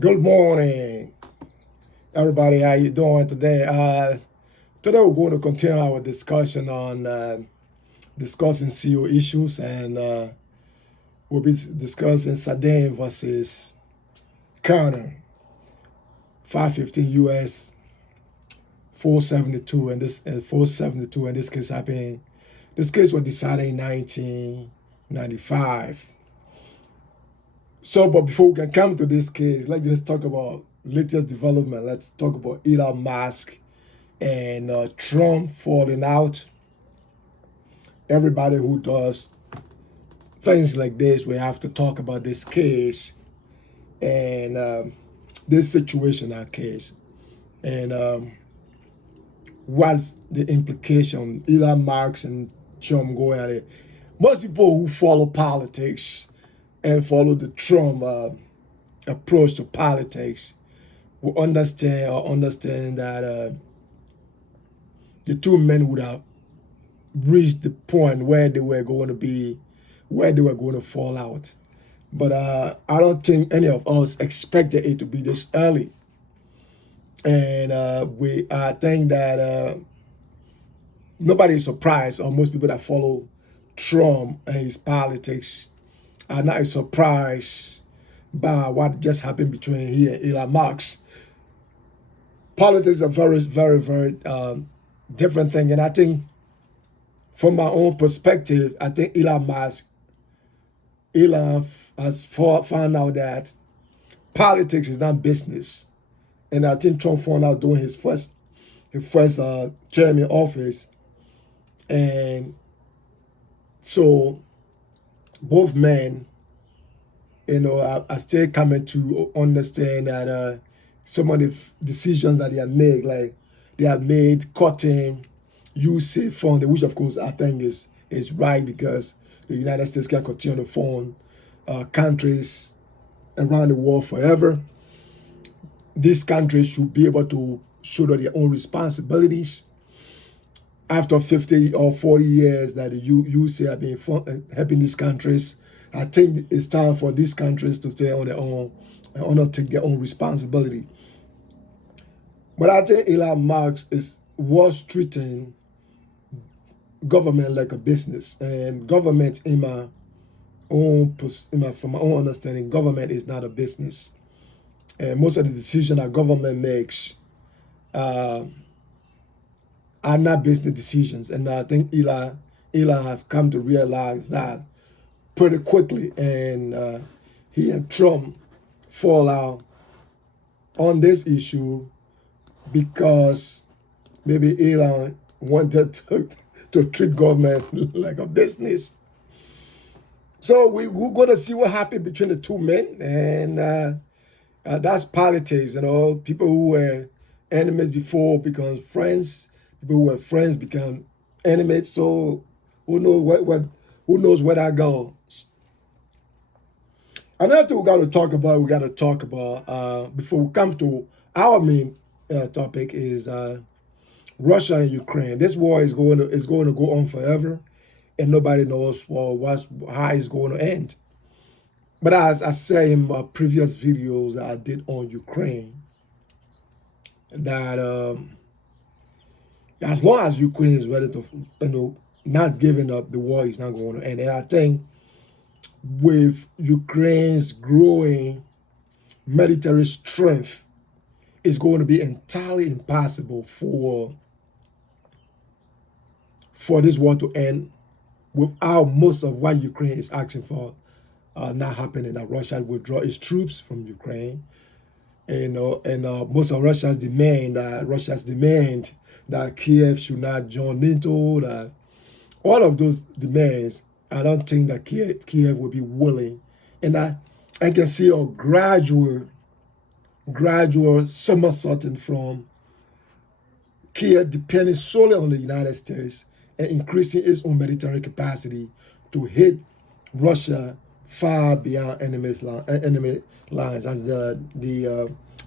Good morning, everybody. How you doing today? Today we're going to continue our discussion on discussing CEO issues, and we'll be discussing Sandin versus Kerner, 515 US 472, and this 472. And this case happened. This case was decided in 1995. So, but before we can come to this case, let's just talk about latest development. Let's talk about Elon Musk and Trump falling out. Everybody who does things like this, we have to talk about this case and this situation, our case, and what's the implication. Elon Musk and Trump going at it. Most people who follow politics and follow the Trump approach to politics will understand that the two men would have reached the point where they were going to be, where they were going to fall out. But I don't think any of us expected it to be this early. And I think that nobody is surprised, or most people that follow Trump and his politics are not surprised by what just happened between he and Elon Musk. Politics are very, very, very different thing. And I think from my own perspective, I think Elon has found out that politics is not business. And I think Trump found out during his first term in office. And so both men, are still coming to understand that some of the decisions that they have made, like they have made cutting USAID funding, which of course I think is right, because the United States can continue to fund countries around the world forever. These countries should be able to shoulder their own responsibilities. After 50 or 40 years that the USAID have been helping these countries, I think it's time for these countries to stay on their own and take their own responsibility. But I think Elon Musk was treating government like a business, and government, from my own understanding, government is not a business. And most of the decisions that government makes are not business decisions, and I think Elon have come to realize that pretty quickly, and he and Trump fall out on this issue because maybe Elon wanted to treat government like a business. So we're going to see what happened between the two men, and that's politics. People who were enemies before become friends. People who were friends become enemies. So who knows where that goes? Another thing we got to talk about before we come to our main topic is Russia and Ukraine. This war is going to go on forever, and nobody knows how it's going to end. But as I said in my previous videos that I did on Ukraine, that as long as Ukraine is ready to not giving up, the war is not going to end. And I think with Ukraine's growing military strength, it's going to be entirely impossible for this war to end without most of what Ukraine is asking for not happening. That Russia withdraw its troops from Ukraine, and most of Russia's demand that Kiev should not join NATO. That all of those demands, I don't think that Kiev will be willing, and I can see a gradual somersaulting from Kiev, depending solely on the United States and increasing its own military capacity to hit Russia far beyond enemy lines, as the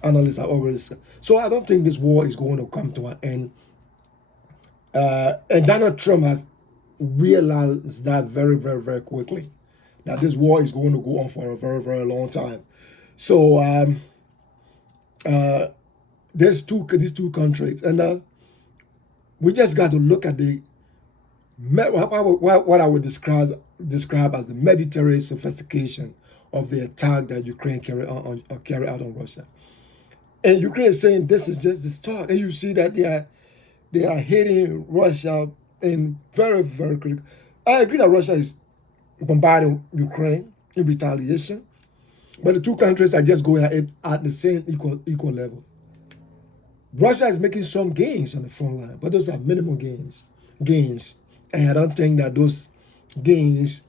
analysts are always. So I don't think this war is going to come to an end. And Donald Trump has realized that very, very, very quickly, that this war is going to go on for a very, very long time. So Uh, these two countries, and we just got to look at the what I would describe as the military sophistication of the attack that Ukraine carry out on Russia. And Ukraine is saying this is just the start, and you see that they are hitting Russia in very, very critical. I agree that Russia is bombarding Ukraine in retaliation, but the two countries are just going at the same equal level. Russia is making some gains on the front line, but those are minimal gains, and I don't think that those gains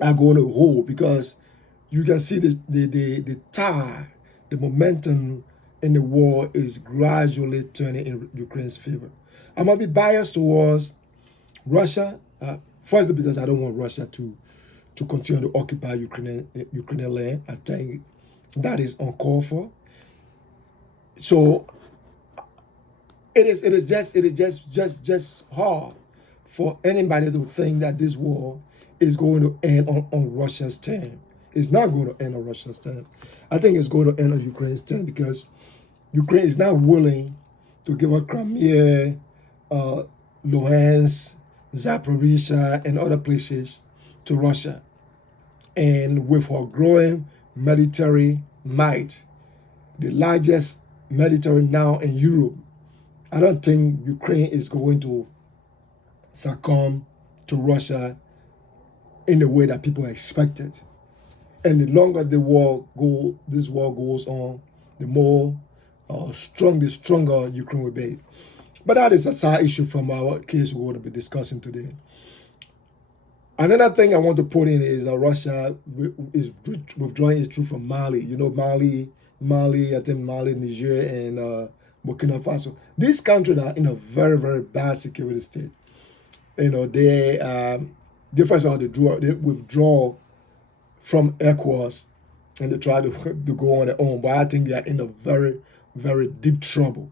are going to hold, because you can see the tide, the momentum in the war is gradually turning in Ukraine's favor. I might be biased towards Russia, firstly because I don't want Russia to continue to occupy Ukrainian land. I think that is uncalled for. So it is just hard for anybody to think that this war is going to end on Russia's term. It's not going to end on Russia's term. I think it's going to end on Ukraine's term, because Ukraine is not willing to give up Crimea, Luhansk, Zaporizhia, and other places to Russia. And with her growing military might, the largest military now in Europe, I don't think Ukraine is going to succumb to Russia in the way that people expected. And the longer this war goes on, the more stronger Ukraine will be. But that is a side issue from our case we're going to be discussing today. Another thing I want to put in is that Russia is withdrawing its troops from Mali. You know, Mali, I think Mali, Niger, and Burkina Faso. These countries are in a very, very bad security state. You know, they first of all, they withdraw from ECOWAS, and they try to go on their own. But I think they are in a very, very deep trouble.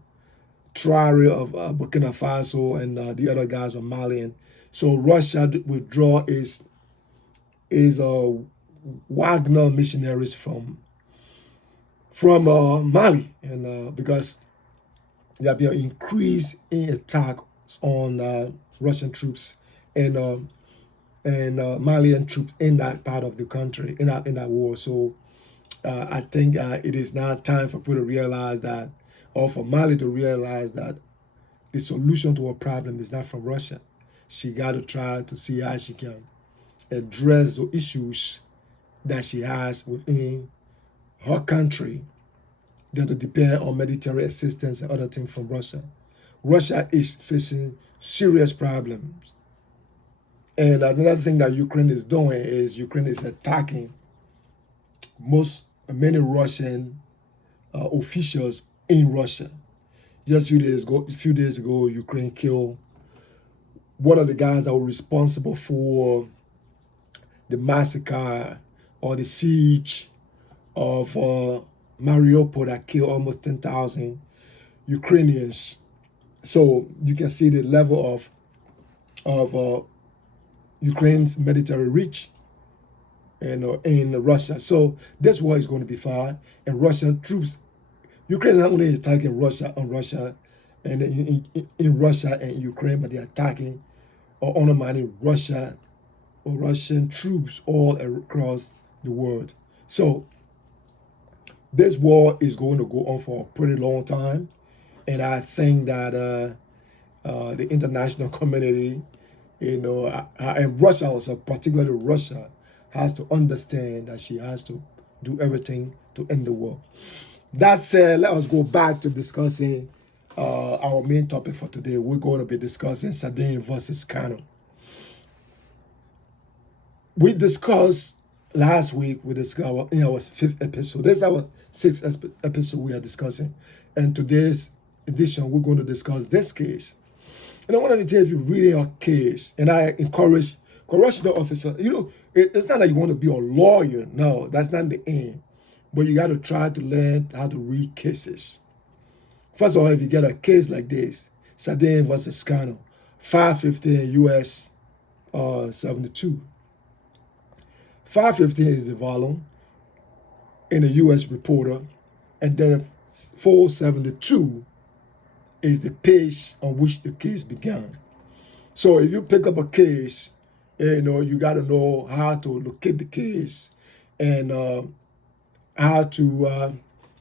Traore of Burkina Faso and the other guys are Malian. So Russia withdraw is Wagner missionaries from Mali, and because there be an increase in attacks on Russian troops and Malian troops in that part of the country, in that war. So I think it is now time for people to realize that, or for Mali to realize that the solution to her problem is not from Russia. She got to try to see how she can address the issues that she has within her country than to depend on military assistance and other things from Russia. Russia is facing serious problems. And another thing that Ukraine is doing is Ukraine is attacking many Russian officials in Russia. Just a few days ago, Ukraine killed one of the guys that were responsible for the massacre or the siege of Mariupol that killed almost 10,000 Ukrainians. So you can see the level of Ukraine's military reach in Russia. So this war is going to be fought, and Russian troops. Ukraine is not only attacking Russia and in Russia and Ukraine, but they're attacking or undermining Russia or Russian troops all across the world. So this war is going to go on for a pretty long time, and I think that the international community, and Russia also, particularly Russia, has to understand that she has to do everything to end the war. That said, let us go back to discussing our main topic for today. We're going to be discussing Sandin versus Kano. We discussed last week, in our 5th episode. This is our 6th episode we are discussing. And today's edition, we're going to discuss this case. And I wanted to tell you, if you're reading a case, and I encourage correctional officer, it's not that you want to be a lawyer. No, that's not the aim. But you got to try to learn how to read cases. First of all, if you get a case like this, Sandin versus Kano, 515 U.S. 72. 515 is the volume in the U.S. Reporter, and then 472 is the page on which the case began. So if you pick up a case, you got to know how to locate the case and how to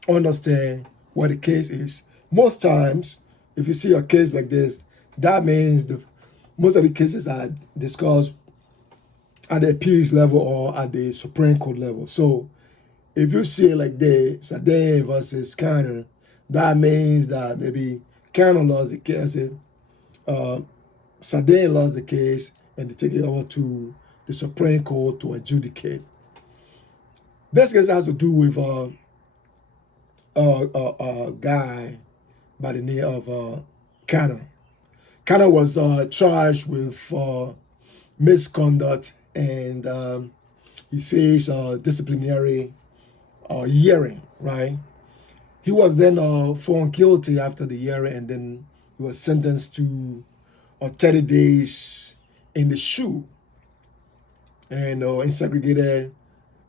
understand what the case is. Most times, if you see a case like this, that means most of the cases are discussed at the appeals level or at the Supreme Court level. So if you see it like this, Sandin versus Cannon, that means that maybe Cannon lost the case, Sandin lost the case, and they take it over to the Supreme Court to adjudicate. This case has to do with a guy by the name of Cannon. Cannon was charged with misconduct, and he faced a disciplinary hearing, right? He was then found guilty after the hearing, and then he was sentenced to 30 days in the SHU, and in segregated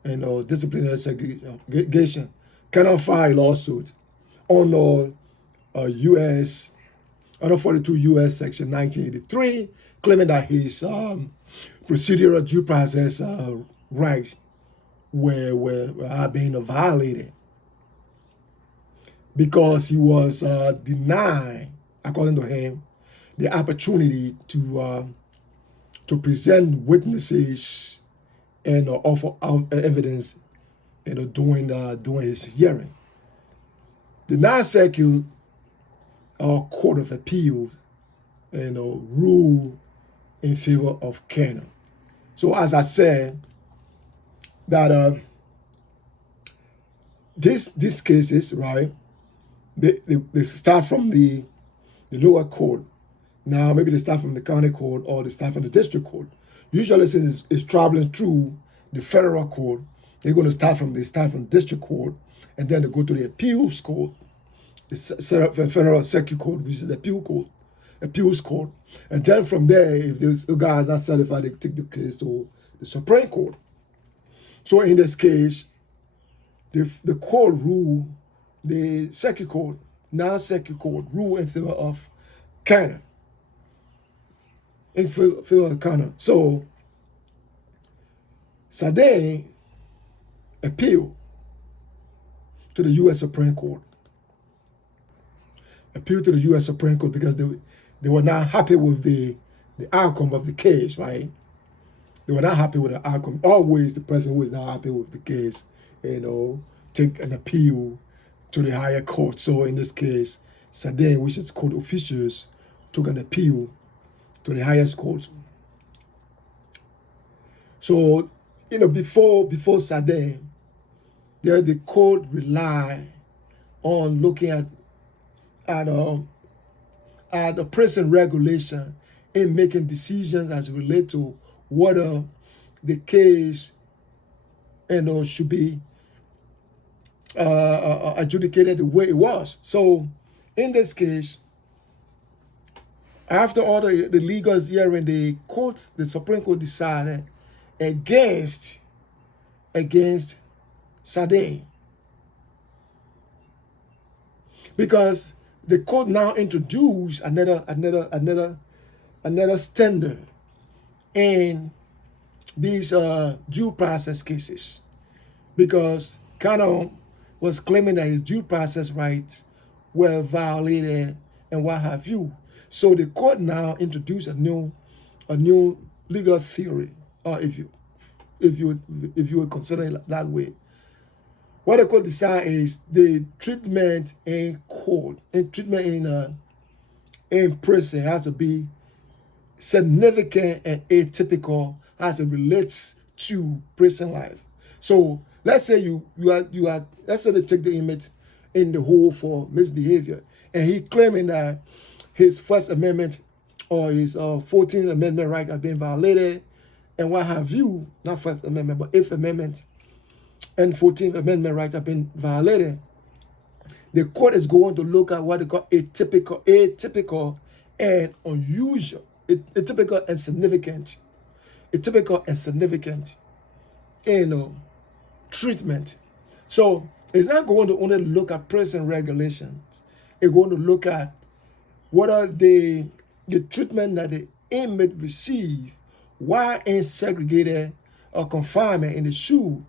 and disciplinary segregation. Cannot file a lawsuit on U.S. under 42 U.S. Section 1983, claiming that his procedural due process rights were being violated because he was denied, according to him, the opportunity to present witnesses and offer evidence, during his hearing. The Ninth Circuit Court of Appeals, ruled in favor of Cannon. So as I said, that these cases, right, they start from the lower court. Now maybe they start from the county court or they start from the district court. Usually since it's traveling through the federal court, they're going to start from district court, and then they go to the appeals court, the federal circuit court, which is the appeals court. And then from there, if this guy is not certified, they take the case to the Supreme Court. So in this case, the court ruled, the circuit court, non-circuit court, ruled in favor of Cannon. In favor of Cannon. So Sandin appealed to the U.S. Supreme Court. Appealed to the U.S. Supreme Court because they were not happy with the outcome of the case, right? They were not happy with the outcome. Always the person who is not happy with the case, take an appeal to the higher court. So in this case, Sandin, which is court officials, took an appeal to the highest court. So, before Sandin, the court relied on looking at the prison regulation in making decisions as it relates to whether the case should be adjudicated the way it was. So in this case, after all the legal hearing, the Supreme Court decided against Sandin, because the court now introduced another standard in these due process cases, because Cannon was claiming that his due process rights were violated and what have you. So the court now introduced a new legal theory, if you would consider it that way. What the court decides is the treatment in court, in prison has to be significant and atypical as it relates to prison life. So let's say let's say they take the inmate in the hole for misbehavior, and he claiming that his First Amendment or his 14th Amendment right have been violated, and what have you, not First Amendment, but 8th Amendment and 14th Amendment rights have been violated. The court is going to look at what they call atypical and unusual, atypical and significant, treatment. So it's not going to only look at prison regulations. It's going to look at what are the treatment that the inmate receive while in segregated or confinement in the SHU.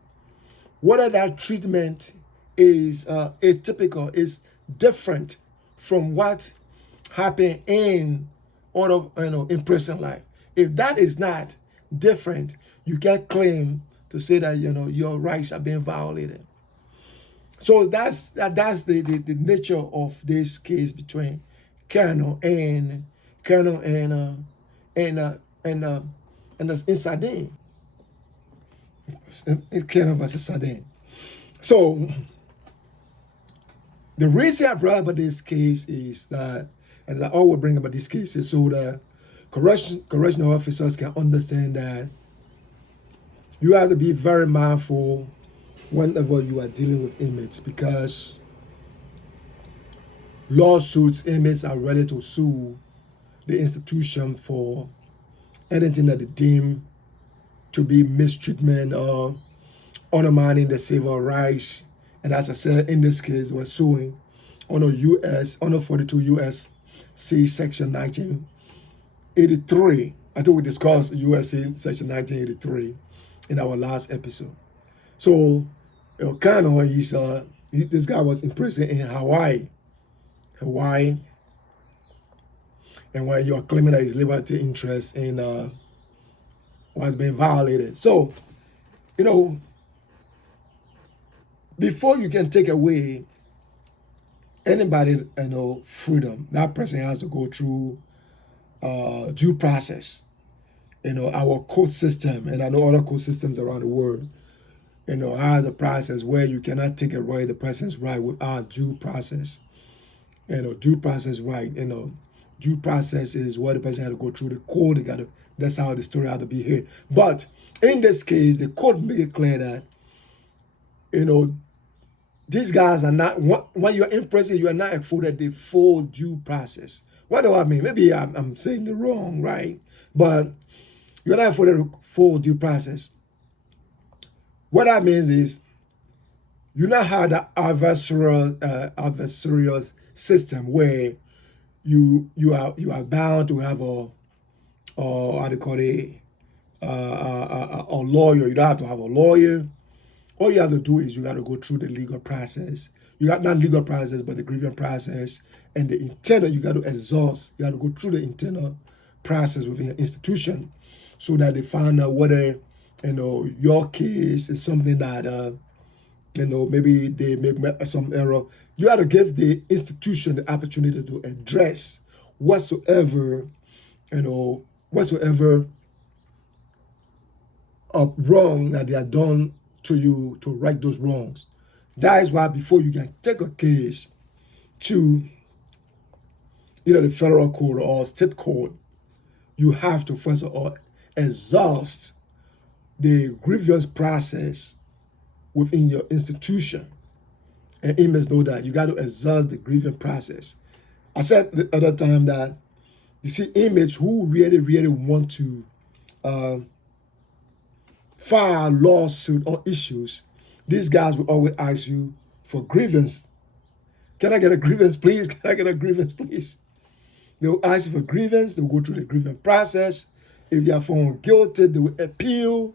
Whether that treatment is atypical, is different from what happened in other, in prison life. If that is not different, you can't claim to say that your rights are being violated. So that's the nature of this case between Colonel and Colonel and Sandin. Colonel versus Sandin. So the reason I brought about this case is that, and I always bring about this case, is so that correctional officers can understand that you have to be very mindful whenever you are dealing with inmates, because lawsuits, inmates are ready to sue the institution for anything that they deem to be mistreatment or undermining the civil rights. And as I said, in this case, we're suing under 42 U.S.C. Section 1983. I think we discussed U.S.C. Section 1983 in our last episode. So, Kano, this guy was imprisoned in Hawaii. And when you're claiming that his liberty interest in was being violated. So, before you can take away anybody, freedom, that person has to go through due process. Our court system, and I know other court systems around the world, has a process where you cannot take away the person's right without due process. Due process right. Due process is what the person had to go through the court. That's how the story had to be here. But in this case, the court made it clear that, these guys are not, when you're in prison, you are not afforded the full due process. What do I mean? Maybe I'm saying it wrong, right? But you're not afforded the full due process. What that means is you not have the adversarial system where you are bound to have a how do you call it, a lawyer. You don't have to have a lawyer. All you have to do is you got to go through the legal process. You got not legal process, but the grievance process and the internal. You got to exhaust. You got to go through the internal process within your institution, so that they find out whether your case is something that maybe they make some error. You got to give the institution the opportunity to address whatsoever wrong that they have done to you, to right those wrongs. That is why before you can take a case to either the federal court or state court, you have to first of all exhaust the grievance process within your institution. And inmates know that you got to exhaust the grievance process. I said the other time that you see inmates who really, really want to file a lawsuit on issues, these guys will always ask you for grievance. Can I get a grievance, please? Can I get a grievance, please? They'll ask you for grievance. They'll go through the grievance process. If they are found guilty, they will appeal.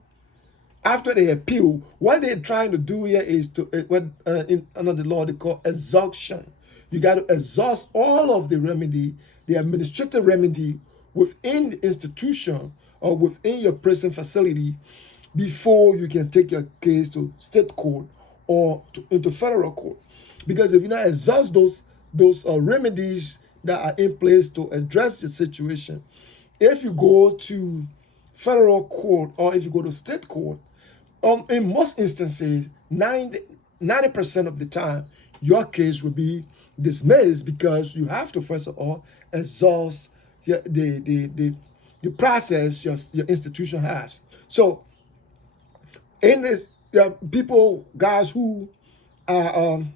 After they appeal, what they're trying to do here is to, under the law, they call exhaustion. You got to exhaust all of the remedy, the administrative remedy within the institution or within your prison facility before you can take your case to state court or into federal court. Because if you not exhaust those remedies that are in place to address the situation, if you go to federal court or if you go to state court, in most instances, 90% of the time, your case will be dismissed because you have to first of all exhaust the process your institution has. So in this, there are people, guys who want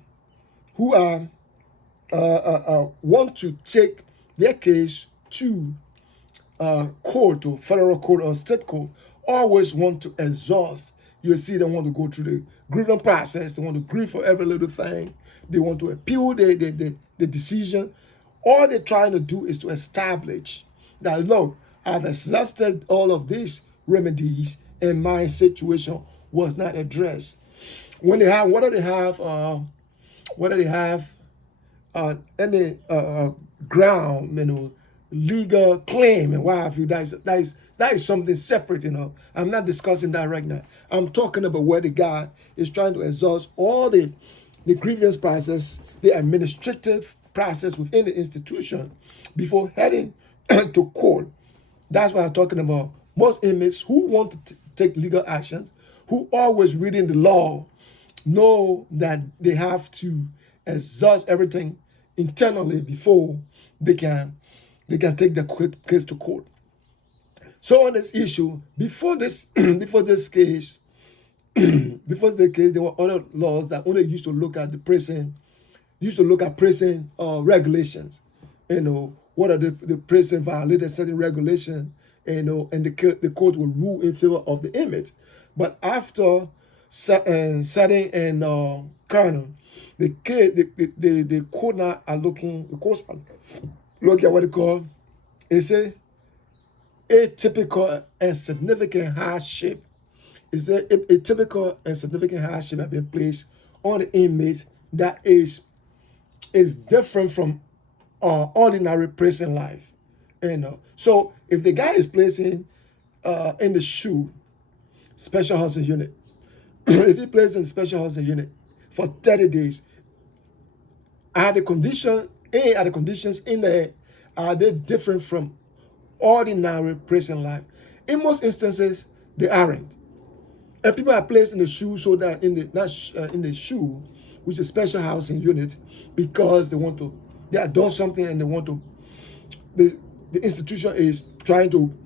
to take their case to court, to federal court or state court, always want to exhaust You see they want to go through the grievance process. They want to grieve for every little thing. They want to appeal the decision. All they're trying to do is to establish that, look, I've exhausted all of these remedies and my situation was not addressed. When they have, whether they have any ground, legal claim and what have you, that is something separate, I'm not discussing that right now. I'm talking about where the guy is trying to exhaust all the grievance process, the administrative process within the institution before heading to court. That's what I'm talking about. Most inmates who want to take legal action, who always reading the law, know that they have to exhaust everything internally before they can take the case to court. So on this issue, before this case, there were other laws that only used to look at prison regulations. What are the prison violated certain regulations, and the court will rule in favor of the inmate. But after Sandin and Colonel, the court now are looking. The courts are looking at what they call, it's a atypical and significant hardship. It's a typical and significant hardship have been placed on the inmate that is different from ordinary prison life. So if the guy is placed in the SHU, special housing unit, if he plays in special housing unit for 30 days, are the conditions in there, are they different from ordinary prison life? In most instances, they aren't. And people are placed in the SHU so that in the SHU, which is special housing unit, because they have done something and they want to, the institution is trying to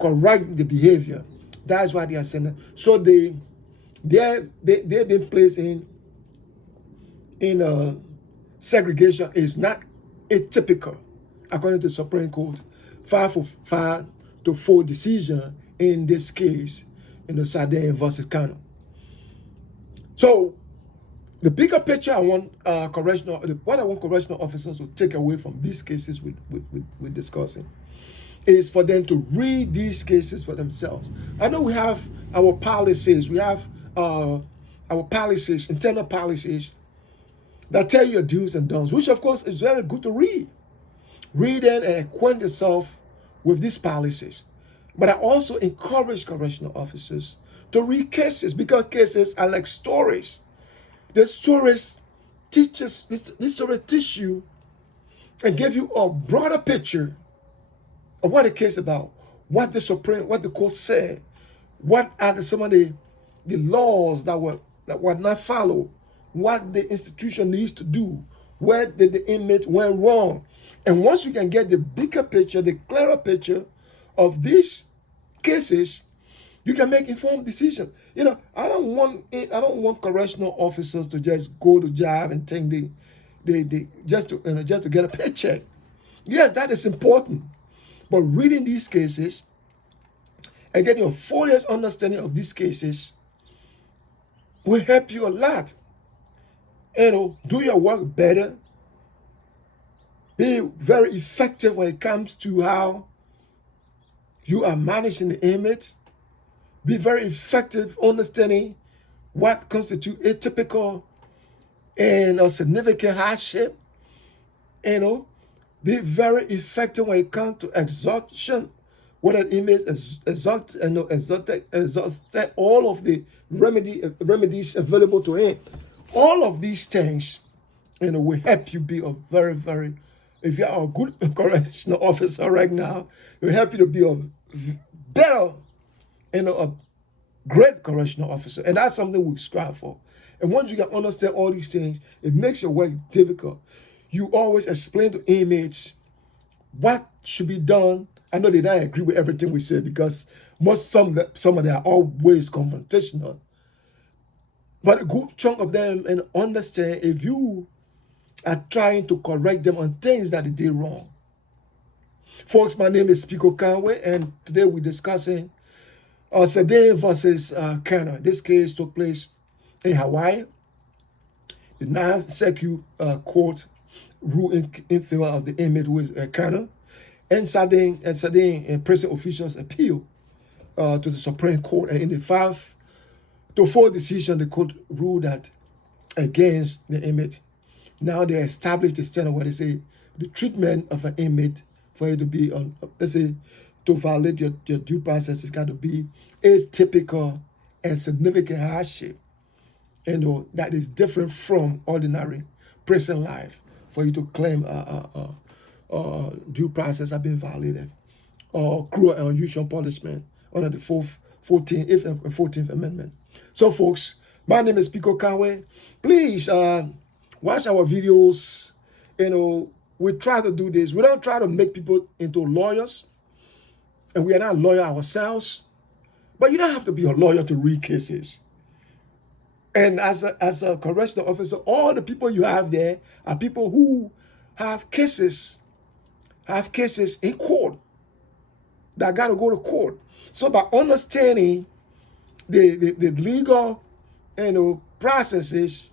correct the behavior. That's why they are sending. So they've been placed in segregation is not atypical, according to the Supreme Court 5-4 decision in this case, in the Sandin versus Kano. So the bigger picture I want correctional officers to take away from these cases we're discussing is for them to read these cases for themselves. I know we have our policies, our policies, internal policies that tell you your do's and don'ts, which of course is very good to read. Read them and acquaint yourself with these policies. But I also encourage correctional officers to read cases, because cases are like stories. The stories this story teach you and give you a broader picture of what the case is about, what the court said, what are some of the laws that were not followed, what the institution needs to do, where did the inmate went wrong. And once you can get the bigger picture, the clearer picture of these cases, you can make informed decisions. I don't want correctional officers to just go to job and think they just to get a paycheck. Yes, that is important. But reading these cases and getting a full understanding of these cases will help you a lot. Do your work better. Be very effective when it comes to how you are managing the inmates. Be very effective understanding what constitutes atypical and a significant hardship. Be very effective when it comes to exhaustion, whether an inmate exhausted all of the remedies available to him. All of these things, will help you be a very, very, if you are a good correctional officer right now, it will help you to be a better, a great correctional officer. And that's something we strive for. And once you can understand all these things, it makes your work difficult. You always explain to inmates what should be done. I know they don't agree with everything we say, because some of them are always confrontational. But a good chunk of them and understand if you are trying to correct them on things that they did wrong. Folks, my name is Pico Conway, and today we're discussing Sandin versus Kerner. This case took place in Hawaii. The Ninth Circuit Court ruled in favor of the inmate who is Kerner, and Sandin and prison officials appealed to the Supreme Court, and in the 5-4 decision, the court ruled that against the inmate. Now they established the standard where they say the treatment of an inmate for it to be on, let's say, to violate your due process, it's got to be atypical and significant hardship, that is different from ordinary prison life for you to claim due process have been violated, or cruel and unusual punishment under the 14th and 14th Amendment. So, folks, my name is Pico Conway. Please watch our videos. We try to do this. We don't try to make people into lawyers, and we are not lawyers ourselves. But you don't have to be a lawyer to read cases. And as a correctional officer, all the people you have there are people who have cases in court that got to go to court. So by understanding the legal processes,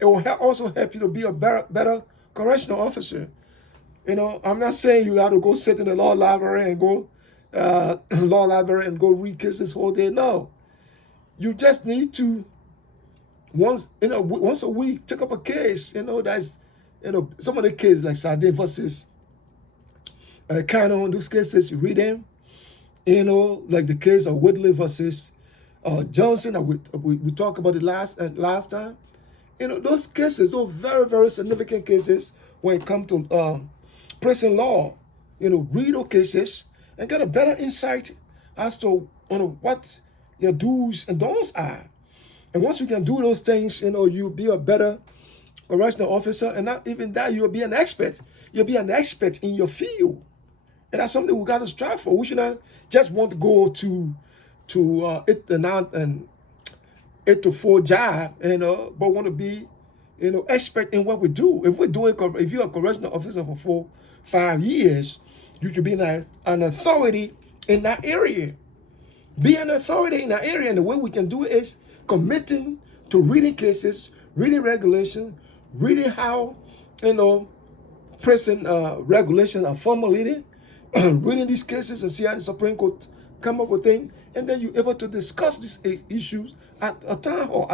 it will also help you to be a better correctional officer. I'm not saying you got to go sit in the law library and go read cases whole day. No, you just need to once a week take up a case. That's some of the cases like Sandin versus those cases you read them. Like the case of Whitley versus Johnson, we talked about it last time. Those cases, those very, very significant cases when it comes to prison law. Read those cases and get a better insight as to what your do's and don'ts are. And once you can do those things, you'll be a better correctional officer, and not even that, you'll be an expert. You'll be an expert in your field. And that's something we got to strive for. We should not just want to go to 8 to 4 job, but want to be, expert in what we do. If you're a correctional officer for 5 years, you should be an authority in that area. Be an authority in that area, and the way we can do it is committing to reading cases, reading regulations, reading how, prison regulations are formulated, reading these cases and see how the Supreme Court come up with things, and then you're able to discuss these issues at a time or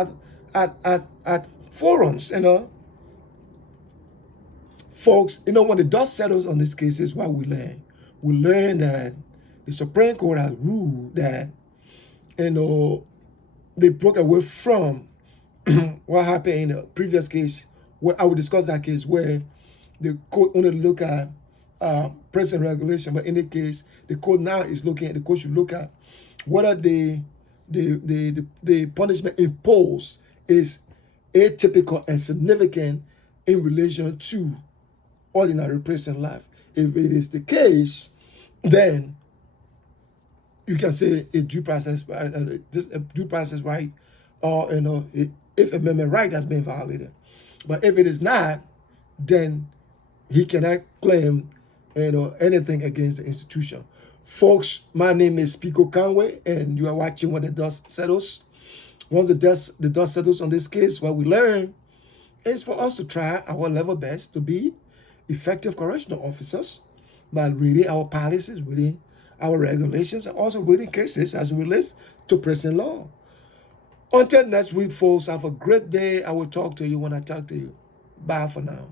at forums, Folks, when the dust settles on these cases, what we learn? We learn that the Supreme Court has ruled that, they broke away from what happened in the previous case, where I will discuss that case where the court only look at prison regulation, but in the case, the court now is looking at, the court should look at whether the punishment imposed is atypical and significant in relation to ordinary prison life. If it is the case, then you can say a due process right, or if amendment right has been violated. But if it is not, then he cannot claim anything against the institution. Folks, my name is Pico Conway, and you are watching When the Dust Settles. Once the dust settles on this case, what we learn is for us to try our level best to be effective correctional officers by reading our policies, reading our regulations, and also reading cases as it relates to prison law. Until next week, folks, have a great day. I will talk to you when I talk to you. Bye for now.